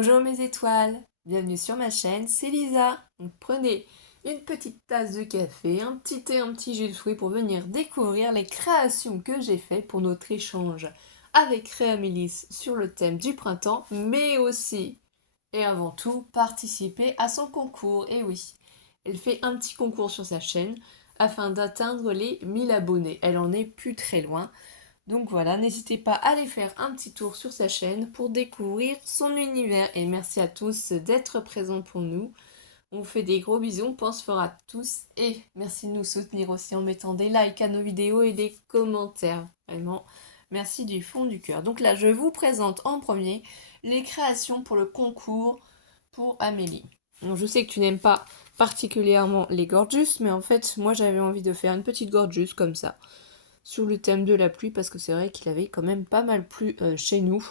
Bonjour mes étoiles, bienvenue sur ma chaîne, c'est Lisa. Donc prenez une petite tasse de café, un petit thé, un petit jus de fruits pour venir découvrir les créations que j'ai faites pour notre échange avec Réamélis sur le thème du printemps, mais aussi et avant tout participer à son concours. Et oui, elle fait un petit concours sur sa chaîne afin d'atteindre les 1000 abonnés. Elle en est plus très loin. Donc voilà, n'hésitez pas à aller faire un petit tour sur sa chaîne pour découvrir son univers. Et merci à tous d'être présents pour nous. On vous fait des gros bisous, on pense fort à tous. Et merci de nous soutenir aussi en mettant des likes à nos vidéos et des commentaires. Vraiment, merci du fond du cœur. Donc là, je vous présente en premier les créations pour le concours pour Amélie. Donc, je sais que tu n'aimes pas particulièrement les gorgeous, mais en fait, moi j'avais envie de faire une petite gorgeous comme ça sur le thème de la pluie parce que c'est vrai qu'il avait quand même pas mal plu chez nous.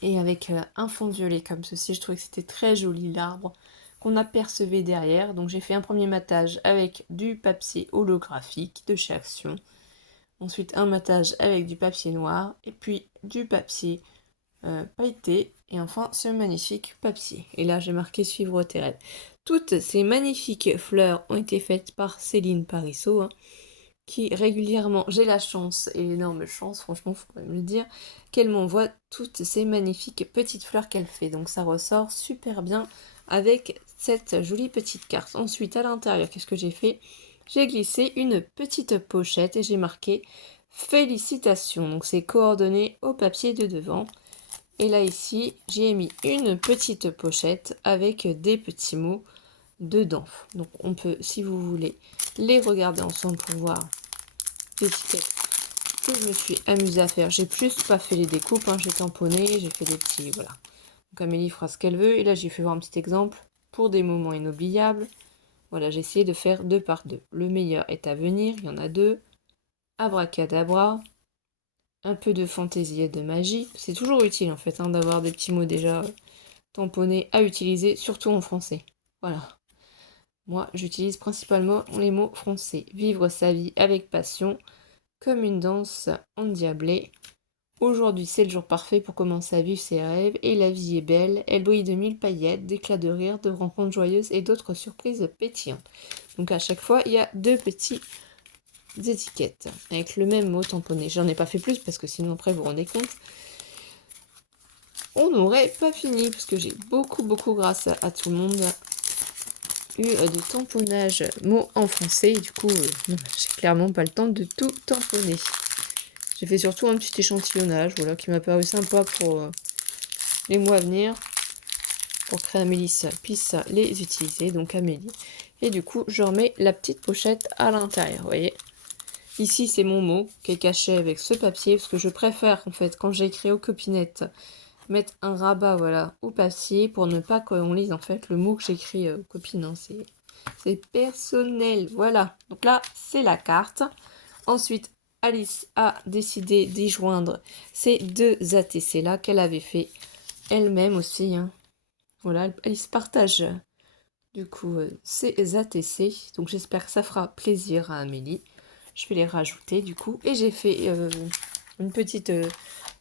Et avec un fond violet comme ceci, je trouvais que c'était très joli l'arbre qu'on apercevait derrière. Donc j'ai fait un premier matage avec du papier holographique de chez Action. Ensuite un matage avec du papier noir et puis du papier pailleté. Et enfin ce magnifique papier. Et là j'ai marqué suivre tes rêves. Toutes ces magnifiques fleurs ont été faites par Céline Parisot, hein, qui régulièrement, j'ai la chance, et l'énorme chance, franchement, faut quand même le dire, qu'elle m'envoie toutes ces magnifiques petites fleurs qu'elle fait. Donc ça ressort super bien avec cette jolie petite carte. Ensuite, à l'intérieur, qu'est-ce que j'ai fait? J'ai glissé une petite pochette et j'ai marqué félicitations. Donc c'est coordonné au papier de devant. Et là ici, j'ai mis une petite pochette avec des petits mots dedans. Donc on peut, si vous voulez, les regarder ensemble pour voir l'étiquette que je me suis amusée à faire. J'ai plus pas fait les découpes, hein, j'ai tamponné, j'ai fait des petits, voilà. Donc Amélie fera ce qu'elle veut. Et là, j'ai fait voir un petit exemple pour des moments inoubliables. Voilà, j'ai essayé de faire 2 par 2. Le meilleur est à venir, il y en a 2. Abracadabra. Un peu de fantaisie et de magie. C'est toujours utile en fait, hein, d'avoir des petits mots déjà tamponnés à utiliser, surtout en français. Voilà. Moi, j'utilise principalement les mots français. Vivre sa vie avec passion, comme une danse endiablée. Aujourd'hui, c'est le jour parfait pour commencer à vivre ses rêves, et la vie est belle, elle brille de mille paillettes, d'éclats de rire, de rencontres joyeuses et d'autres surprises pétillantes. Donc à chaque fois, il y a 2 petites étiquettes, avec le même mot tamponné. J'en ai pas fait plus, parce que sinon après, vous vous rendez compte, on n'aurait pas fini, parce que j'ai beaucoup, grâce à tout le monde, eu de tamponnage mots en français, et du coup, j'ai clairement pas le temps de tout tamponner. J'ai fait surtout un petit échantillonnage, voilà, qui m'a paru sympa pour les mois à venir, pour que Amélie puisse les utiliser, donc Amélie. Et du coup, je remets la petite pochette à l'intérieur, vous voyez. Ici, c'est mon mot qui est caché avec ce papier, parce que je préfère, en fait, quand j'écris aux copinettes, mettre un rabat, voilà, au papier, pour ne pas qu'on lise, en fait, le mot que j'écris aux copines, hein, c'est personnel, voilà. Donc là, c'est la carte. Ensuite, Alice a décidé d'y joindre ces 2 ATC-là qu'elle avait fait elle-même aussi, hein. Voilà, elle se partage du coup ces ATC. Donc j'espère que ça fera plaisir à Amélie. Je vais les rajouter du coup. Et j'ai fait une petite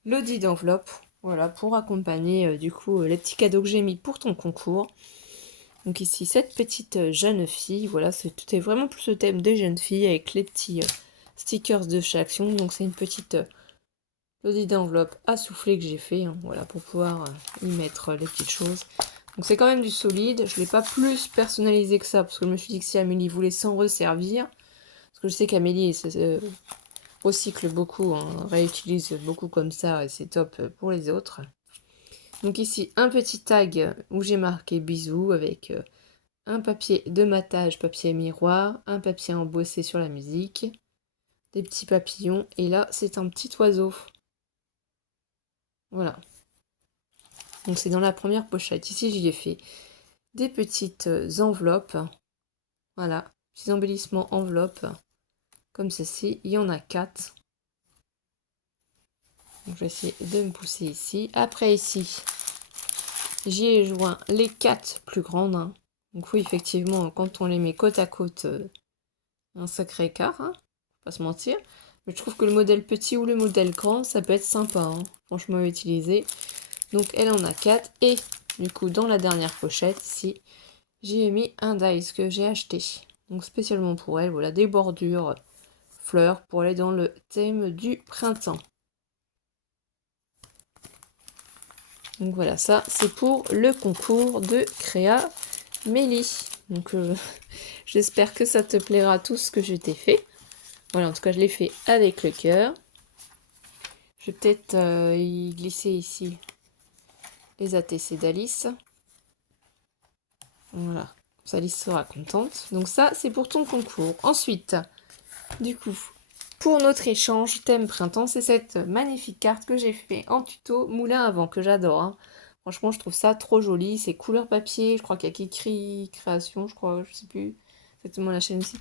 lodi d'enveloppe. Voilà, pour accompagner du coup les petits cadeaux que j'ai mis pour ton concours. Donc ici, cette petite jeune fille. Voilà, tout est vraiment plus le thème des jeunes filles avec les petits stickers de chez Action. Donc c'est une petite lodi d'enveloppe à souffler que j'ai fait. Hein, voilà, pour pouvoir y mettre les petites choses. Donc c'est quand même du solide. Je ne l'ai pas plus personnalisé que ça, parce que je me suis dit que si Amélie voulait s'en resservir, parce que je sais qu'Amélie recycle beaucoup, hein, réutilise beaucoup comme ça, et c'est top pour les autres. Donc ici, un petit tag où j'ai marqué bisous avec un papier de matage, papier miroir, un papier embossé sur la musique, des petits papillons, et là, c'est un petit oiseau. Voilà. Donc c'est dans la première pochette. Ici, j'y ai fait des petites enveloppes. Voilà, petits embellissements enveloppes, comme ceci. Il y en a 4. Donc, je vais essayer de me pousser ici. Après, ici, j'y ai joint les 4 plus grandes. Hein. Donc oui, effectivement, quand on les met côte à côte, un sacré écart, hein, faut pas se mentir. Mais je trouve que le modèle petit ou le modèle grand, ça peut être sympa, hein, franchement, à utiliser. Donc, elle en a 4. Et Du coup, dans la dernière pochette, ici, j'y ai mis un dies que j'ai acheté. Donc spécialement pour elle, voilà, des bordures fleurs pour aller dans le thème du printemps. Donc voilà, ça c'est pour le concours de Créa Mélie. Donc j'espère que ça te plaira tout ce que je t'ai fait. Voilà, en tout cas je l'ai fait avec le cœur. Je vais peut-être y glisser ici les ATC d'Alice. Voilà, ça Alice sera contente. Donc ça c'est pour ton concours. Ensuite, du coup, pour notre échange thème printemps, c'est cette magnifique carte que j'ai fait en tuto moulin à vent, que j'adore. Hein. Franchement, je trouve ça trop joli. C'est couleur papier, je crois qu'il y a écrit création, je crois, je sais plus exactement la chaîne ici.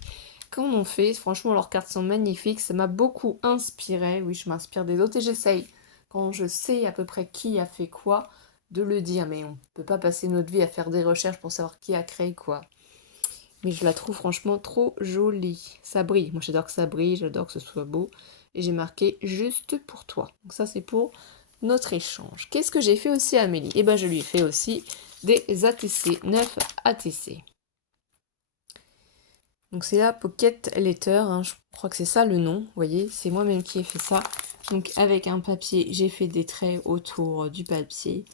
Quand on fait, franchement, leurs cartes sont magnifiques. Ça m'a beaucoup inspiré. Oui, je m'inspire des autres et j'essaye, quand je sais à peu près qui a fait quoi, de le dire. Mais on peut pas passer notre vie à faire des recherches pour savoir qui a créé quoi. Mais je la trouve franchement trop jolie. Ça brille. Moi, j'adore que ça brille, j'adore que ce soit beau. Et j'ai marqué juste pour toi. Donc ça, c'est pour notre échange. Qu'est-ce que j'ai fait aussi à Amélie? Eh ben, je lui ai fait aussi des ATC, 9 ATC. Donc c'est la Pocket Letter, hein, je crois que c'est ça le nom, vous voyez, c'est moi-même qui ai fait ça. Donc avec un papier, j'ai fait des traits autour du papier.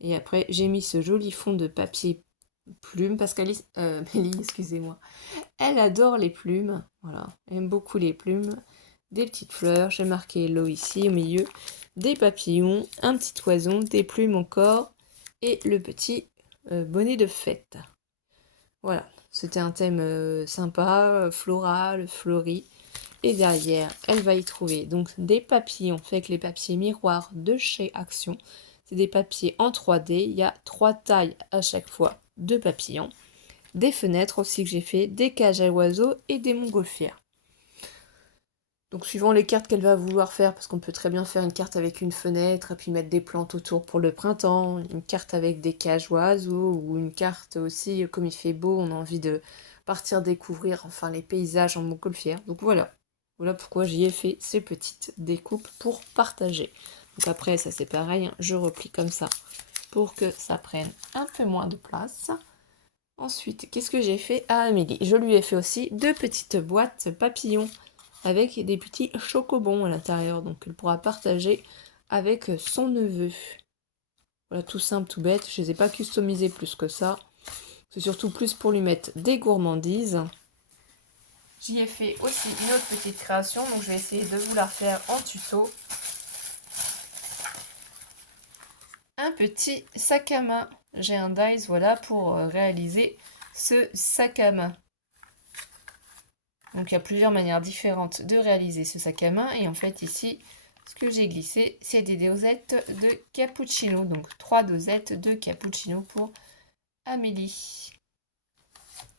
Et après, j'ai mis ce joli fond de papier plume, parce qu'Alice, Mélie, excusez-moi, elle adore les plumes, voilà, elle aime beaucoup les plumes. Des petites fleurs, j'ai marqué l'eau ici au milieu, des papillons, un petit oiseau, des plumes encore, et le petit bonnet de fête. Voilà, c'était un thème sympa, floral, fleuri. Et derrière, elle va y trouver donc des papillons faits avec les papiers miroirs de chez Action. C'est des papiers en 3D, il y a 3 tailles à chaque fois de papillons. Des fenêtres aussi que j'ai fait, des cages à oiseaux et des montgolfières. Donc suivant les cartes qu'elle va vouloir faire, parce qu'on peut très bien faire une carte avec une fenêtre et puis mettre des plantes autour pour le printemps, une carte avec des cages oiseaux ou une carte aussi, comme il fait beau, on a envie de partir découvrir enfin les paysages en montgolfière. Donc voilà, voilà pourquoi j'y ai fait ces petites découpes pour partager. Donc après ça c'est pareil, hein, je replie comme ça pour que ça prenne un peu moins de place. Ensuite, qu'est-ce que j'ai fait à Amélie? Je lui ai fait aussi 2 petites boîtes papillons avec des petits chocobons à l'intérieur. Donc elle pourra partager avec son neveu. Voilà, tout simple, tout bête. Je ne les ai pas customisés plus que ça. C'est surtout plus pour lui mettre des gourmandises. J'y ai fait aussi une autre petite création, donc je vais essayer de vous la refaire en tuto. Un petit sac à main. J'ai un dies, voilà, pour réaliser ce sac à main. Donc il y a plusieurs manières différentes de réaliser ce sac à main. Et en fait ici, ce que j'ai glissé, c'est des dosettes de cappuccino. Donc 3 dosettes de cappuccino pour Amélie.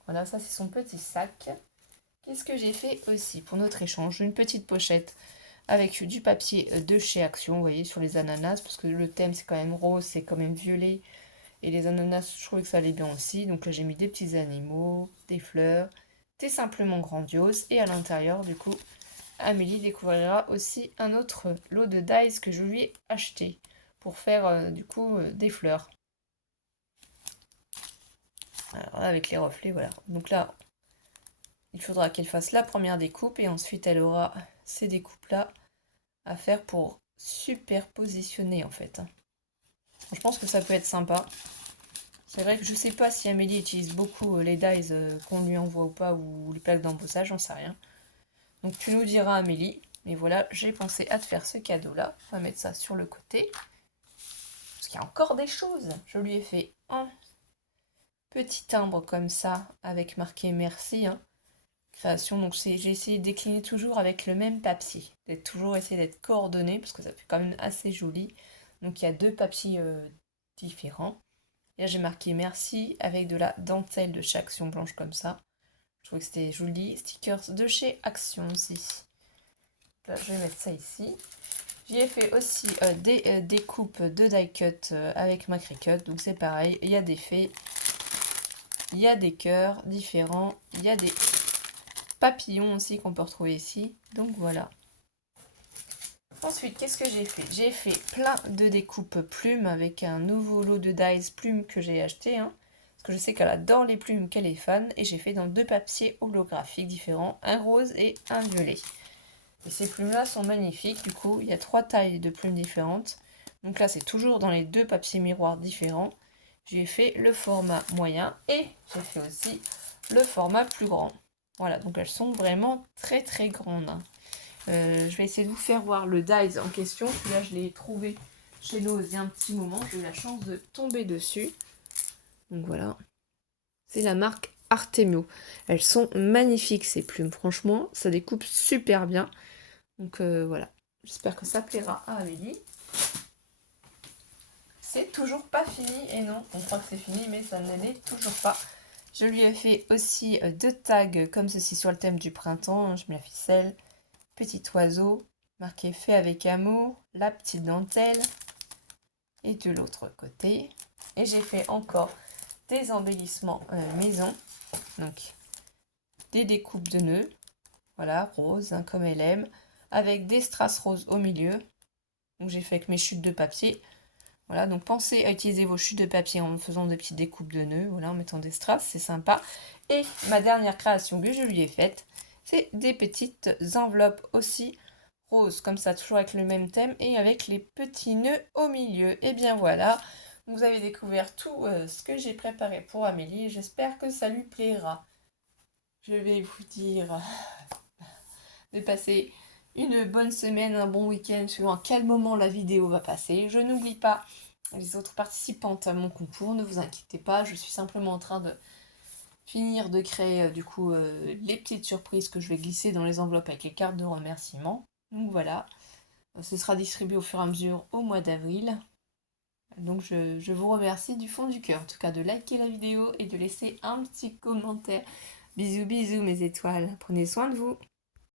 Voilà, ça c'est son petit sac. Qu'est-ce que j'ai fait aussi pour notre échange? Une petite pochette avec du papier de chez Action, vous voyez, sur les ananas. Parce que le thème c'est quand même rose, c'est quand même violet. Et les ananas, je trouvais que ça allait bien aussi. Donc là j'ai mis des petits animaux, des fleurs. C'est simplement grandiose. Et à l'intérieur, du coup, Amélie découvrira aussi un autre lot de dies que je lui ai acheté pour faire du coup des fleurs. Alors là, avec les reflets, voilà. Donc là, il faudra qu'elle fasse la première découpe et ensuite elle aura ces découpes-là à faire pour superpositionner en fait. Je pense que ça peut être sympa. C'est vrai que je sais pas si Amélie utilise beaucoup les dies qu'on lui envoie ou pas, ou les plaques d'embossage, j'en sais rien. Donc tu nous diras Amélie. Mais voilà, j'ai pensé à te faire ce cadeau-là. On va mettre ça sur le côté. Parce qu'il y a encore des choses. Je lui ai fait un petit timbre comme ça, avec marqué merci. Hein. Création, donc j'ai essayé de décliner toujours avec le même papier. D'être toujours essayé d'être coordonné, parce que ça fait quand même assez joli. Donc il y a 2 papiers différents. Et là j'ai marqué merci avec de la dentelle de chez Action blanche comme ça. Je trouvais que c'était joli. Stickers de chez Action aussi. Là, je vais mettre ça ici. J'y ai fait aussi des découpes de die cut avec ma Cricut. Donc c'est pareil, il y a des fées, il y a des cœurs différents, il y a des papillons aussi qu'on peut retrouver ici. Donc voilà. Ensuite, qu'est-ce que j'ai fait? J'ai fait plein de découpes plumes avec un nouveau lot de dies plumes que j'ai acheté, hein, parce que je sais qu'elle adore les plumes, qu'elle est fan, et j'ai fait dans 2 papiers holographiques différents, un rose et un violet. Et ces plumes-là sont magnifiques, du coup, il y a 3 tailles de plumes différentes. Donc là, c'est toujours dans les 2 papiers miroirs différents. J'ai fait le format moyen et j'ai fait aussi le format plus grand. Voilà, donc elles sont vraiment très très grandes. Je vais essayer de vous faire voir le dies en question. Celui-là, je l'ai trouvé chez Lowe's il y a un petit moment. J'ai eu la chance de tomber dessus. Donc voilà. C'est la marque Artemio. Elles sont magnifiques ces plumes. Franchement, ça découpe super bien. Donc voilà. J'espère que ça plaira à Amélie. C'est toujours pas fini. Et non, on croit que c'est fini, mais ça ne l'est toujours pas. Je lui ai fait aussi 2 tags comme ceci sur le thème du printemps. Je mets la ficelle. Petit oiseau, marqué fait avec amour, la petite dentelle, et de l'autre côté. Et j'ai fait encore des embellissements maison, donc des découpes de nœuds, voilà, rose, hein, comme elle aime, avec des strass roses au milieu. Donc j'ai fait avec mes chutes de papier. Voilà, donc pensez à utiliser vos chutes de papier en faisant des petites découpes de nœuds, voilà, en mettant des strass, c'est sympa. Et ma dernière création que je lui ai faite, c'est des petites enveloppes aussi rose, comme ça, toujours avec le même thème et avec les petits nœuds au milieu. Et bien voilà, vous avez découvert tout ce que j'ai préparé pour Amélie et j'espère que ça lui plaira. Je vais vous dire de passer une bonne semaine, un bon week-end, suivant à quel moment la vidéo va passer. Je n'oublie pas les autres participantes à mon concours, ne vous inquiétez pas, je suis simplement en train de finir de créer les petites surprises que je vais glisser dans les enveloppes avec les cartes de remerciement. Donc voilà. Ce sera distribué au fur et à mesure au mois d'avril. Donc je vous remercie du fond du cœur, en tout cas de liker la vidéo et de laisser un petit commentaire. Bisous bisous mes étoiles, prenez soin de vous.